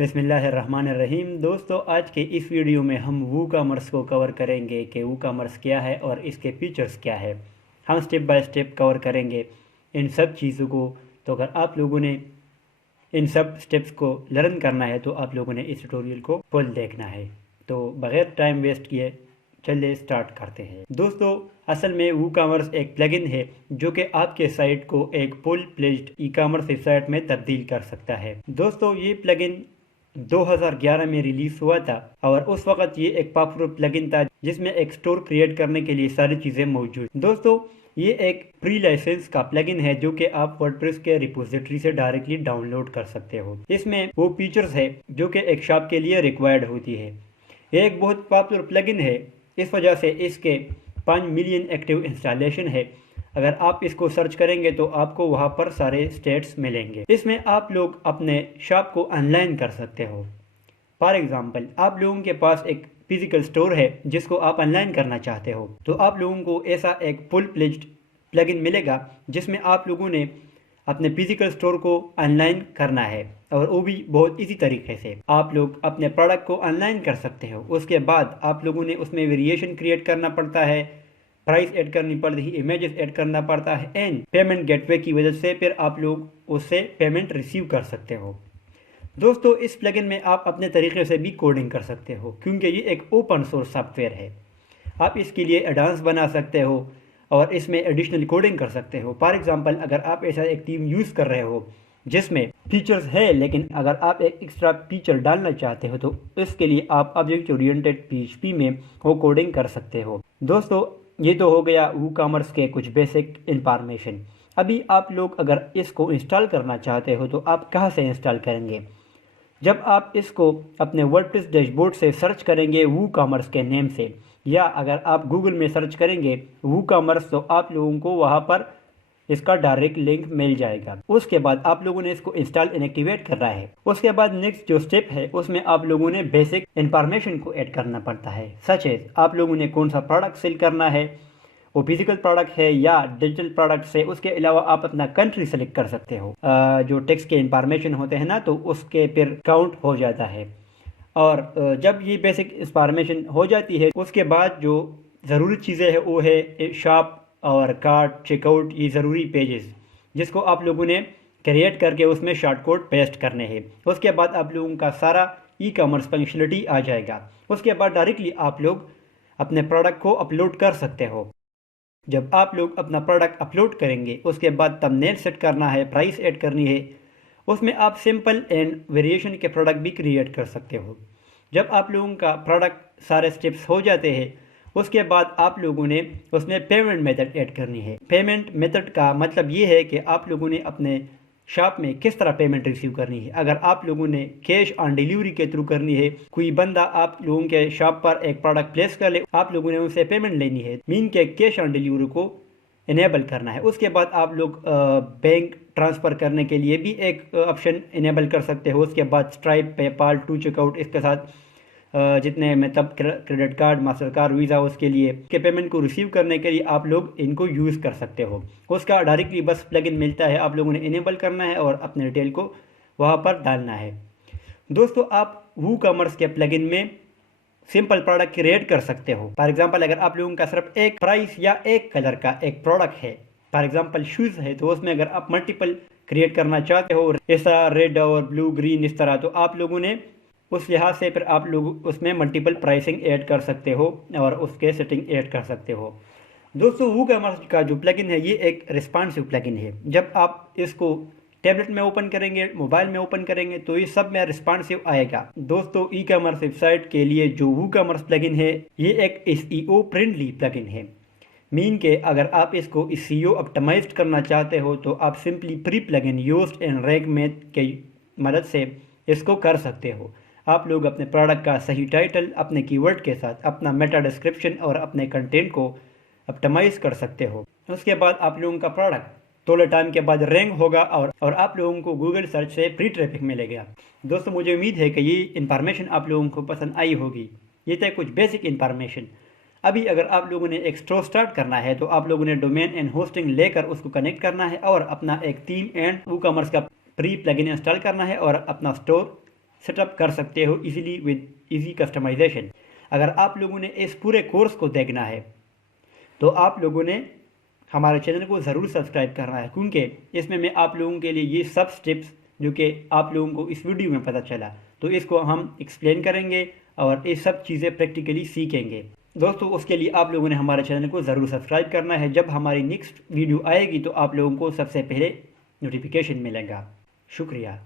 बिस्मिल्लाहिर्रहमानिर्रहीम। दोस्तों, आज के इस वीडियो में हम वूकॉमर्स को कवर करेंगे कि वूकॉमर्स क्या है और इसके फीचर्स क्या है। हम स्टेप बाय स्टेप कवर करेंगे इन सब चीज़ों को। तो अगर आप लोगों ने इन सब स्टेप्स को लर्न करना है तो आप लोगों ने इस ट्यूटोरियल को फुल देखना है। तो बगैर टाइम वेस्ट किए चलिए स्टार्ट करते हैं। दोस्तों, असल में वूकॉमर्स एक प्लगइन है जो कि आपके साइट को एक full fledged e commerce website में तब्दील कर सकता है। दोस्तों, ये प्लगइन 2011 में रिलीज हुआ था और उस वक्त ये एक पॉपुलर प्लगइन था जिसमें एक स्टोर क्रिएट करने के लिए सारी चीज़ें मौजूद। दोस्तों, ये एक प्री लाइसेंस का प्लगइन है जो कि आप वर्डप्रेस के रिपोजिटरी से डायरेक्टली डाउनलोड कर सकते हो। इसमें वो फीचर्स है जो कि एक शॉप के लिए रिक्वायर्ड होती है। ये एक बहुत पॉपुलर प्लगइन है, इस वजह से इसके 5 मिलियन एक्टिव इंस्टॉलेशन है। अगर आप इसको सर्च करेंगे तो आपको वहाँ पर सारे स्टेट्स मिलेंगे। इसमें आप लोग अपने शॉप को ऑनलाइन कर सकते हो। फॉर एग्जांपल, आप लोगों के पास एक फिजिकल स्टोर है जिसको आप ऑनलाइन करना चाहते हो, तो आप लोगों को ऐसा एक फुल फ्लेज्ड प्लगइन मिलेगा जिसमें आप लोगों ने अपने फिजिकल स्टोर को ऑनलाइन करना है और वो भी बहुत इजी तरीके से। आप लोग अपने प्रोडक्ट को ऑनलाइन कर सकते हो। उसके बाद आप लोगों ने उसमें वेरिएशन क्रिएट करना पड़ता है, प्राइस ऐड करनी पड़ती है, इमेजेस ऐड करना पड़ता है एंड पेमेंट गेटवे की वजह से फिर आप लोग उससे पेमेंट रिसीव कर सकते हो। दोस्तों, इस प्लगइन में आप अपने तरीके से भी कोडिंग कर सकते हो क्योंकि ये एक ओपन सोर्स सॉफ्टवेयर है। आप इसके लिए एडवांस बना सकते हो और इसमें एडिशनल कोडिंग कर सकते हो। फॉर एग्जांपल, अगर आप ऐसा एक टीम यूज़ कर रहे हो जिसमें फीचर्स है लेकिन अगर आप एक एक्स्ट्रा फीचर डालना चाहते हो तो इसके लिए आप ऑब्जेक्ट ओरिएंटेड पीएचपी में वो कोडिंग कर सकते हो। दोस्तों, ये तो हो गया वूकॉमर्स के कुछ बेसिक इंफॉर्मेशन। अभी आप लोग अगर इसको इंस्टॉल करना चाहते हो तो आप कहाँ से इंस्टॉल करेंगे? जब आप इसको अपने वर्डप्रेस डैशबोर्ड से सर्च करेंगे वूकॉमर्स के नेम से, या अगर आप गूगल में सर्च करेंगे वूकॉमर्स तो आप लोगों को वहाँ पर इसका डायरेक्ट लिंक मिल जाएगा। उसके बाद आप लोगों ने इसको इंस्टॉल इनएक्टिवेट करना है। उसके बाद नेक्स्ट जो स्टेप है उसमें आप लोगों ने बेसिक इंफॉर्मेशन को ऐड करना पड़ता है, सच है आप लोगों ने कौन सा प्रोडक्ट सेल करना है, वो फिजिकल प्रोडक्ट है या डिजिटल प्रोडक्ट है। उसके अलावा आप अपना कंट्री सेलेक्ट कर सकते हो। जो टेक्स्ट के इंफॉर्मेशन होते हैं ना, तो उसके फिर काउंट हो जाता है। और जब ये बेसिक इंफॉर्मेशन हो जाती है उसके बाद जो ज़रूरी चीज़ें हैं वो है शॉप और कार्ट, चेकआउट, ये ज़रूरी पेजेस जिसको आप लोगों ने क्रिएट करके उसमें शॉर्ट कोड पेस्ट करने हैं। उसके बाद आप लोगों का सारा ई कॉमर्स फंक्शनलिटी आ जाएगा। उसके बाद डायरेक्टली आप लोग अपने प्रोडक्ट को अपलोड कर सकते हो। जब आप लोग अपना प्रोडक्ट अपलोड करेंगे उसके बाद थंबनेल सेट करना है, प्राइस ऐड करनी है। उसमें आप सिंपल एंड वेरिएशन के प्रोडक्ट भी क्रिएट कर सकते हो। जब आप लोगों का प्रोडक्ट सारे स्टेप्स हो जाते हैं उसके बाद आप लोगों ने उसमें पेमेंट मेथड ऐड करनी है। पेमेंट मेथड का मतलब ये है कि आप लोगों ने अपने शॉप में किस तरह पेमेंट रिसीव करनी है। अगर आप लोगों ने कैश ऑन डिलीवरी के थ्रू करनी है, कोई बंदा आप लोगों के शॉप पर एक प्रोडक्ट प्लेस कर ले, आप लोगों ने उनसे पेमेंट लेनी है, मीन के कैश ऑन डिलीवरी को इनेबल करना है। उसके बाद आप लोग बैंक ट्रांसफ़र करने के लिए भी एक ऑप्शन इनेबल कर सकते हो। उसके बाद स्ट्राइप, पेपाल, टू चेकआउट, इसके साथ जितने मतलब credit card, master card, visa, उसके लिए के पेमेंट को रिसीव करने के लिए आप लोग इनको यूज़ कर सकते हो। उसका डायरेक्टली बस प्लगइन मिलता है, आप लोगों ने इनेबल करना है और अपने डिटेल को वहाँ पर डालना है। दोस्तों, आप वूकॉमर्स के प्लगइन में सिंपल प्रोडक्ट क्रिएट कर सकते हो। फॉर एग्जांपल, अगर आप लोगों का सिर्फ एक प्राइस या एक कलर का एक प्रोडक्ट है, फॉर एग्जांपल शूज़ है, तो उसमें अगर आप मल्टीपल क्रिएट करना चाहते हो, ऐसा रेड और ब्लू, ग्रीन, इस तरह, तो आप लोगों ने उस लिहाज से फिर आप लोग उसमें मल्टीपल प्राइसिंग ऐड कर सकते हो और उसके सेटिंग ऐड कर सकते हो। दोस्तों, वूकॉमर्स का जो प्लगइन है ये एक रिस्पॉन्सिव प्लगइन है। जब आप इसको टैबलेट में ओपन करेंगे, मोबाइल में ओपन करेंगे तो ये सब में रिस्पॉन्सिव आएगा। दोस्तों, ई कॉमर्स वेबसाइट के लिए जो वूकॉमर्स प्लगइन है ये एक एसईओ फ्रेंडली प्लगइन है। मीन के अगर आप इसको एसईओ ऑप्टिमाइज्ड करना चाहते हो तो आप simply pre plugin used and rank math की मदद से इसको कर सकते हो। आप लोग अपने प्रोडक्ट का सही टाइटल, अपने कीवर्ड के साथ अपना मेटा डिस्क्रिप्शन और अपने कंटेंट को ऑप्टिमाइज कर सकते हो। उसके बाद आप लोगों का प्रोडक्ट थोड़े टाइम के बाद रैंक होगा और आप लोगों को गूगल सर्च से फ्री ट्रैफिक मिलेगा। दोस्तों, मुझे उम्मीद है कि ये इन्फॉर्मेशन आप लोगों को पसंद आई होगी। ये थे कुछ बेसिक इन्फॉर्मेशन। अभी अगर आप लोगों ने एक स्टोर स्टार्ट करना है तो आप लोगों ने डोमेन एंड होस्टिंग लेकर उसको कनेक्ट करना है और अपना एक थीम एंड वूकॉमर्स का प्री प्लगइन इंस्टॉल करना है और अपना स्टोर सेटअप कर सकते हो इजीली विद इजी कस्टमाइजेशन। अगर आप लोगों ने इस पूरे कोर्स को देखना है तो आप लोगों ने हमारे चैनल को ज़रूर सब्सक्राइब करना है, क्योंकि इसमें मैं आप लोगों के लिए ये सब स्टेप्स जो कि आप लोगों को इस वीडियो में पता चला, तो इसको हम एक्सप्लेन करेंगे और ये सब चीज़ें प्रैक्टिकली सीखेंगे। दोस्तों, उसके लिए आप लोगों ने हमारे चैनल को ज़रूर सब्सक्राइब करना है। जब हमारी नेक्स्ट वीडियो आएगी तो आप लोगों को सबसे पहले नोटिफिकेशन मिलेगा। शुक्रिया।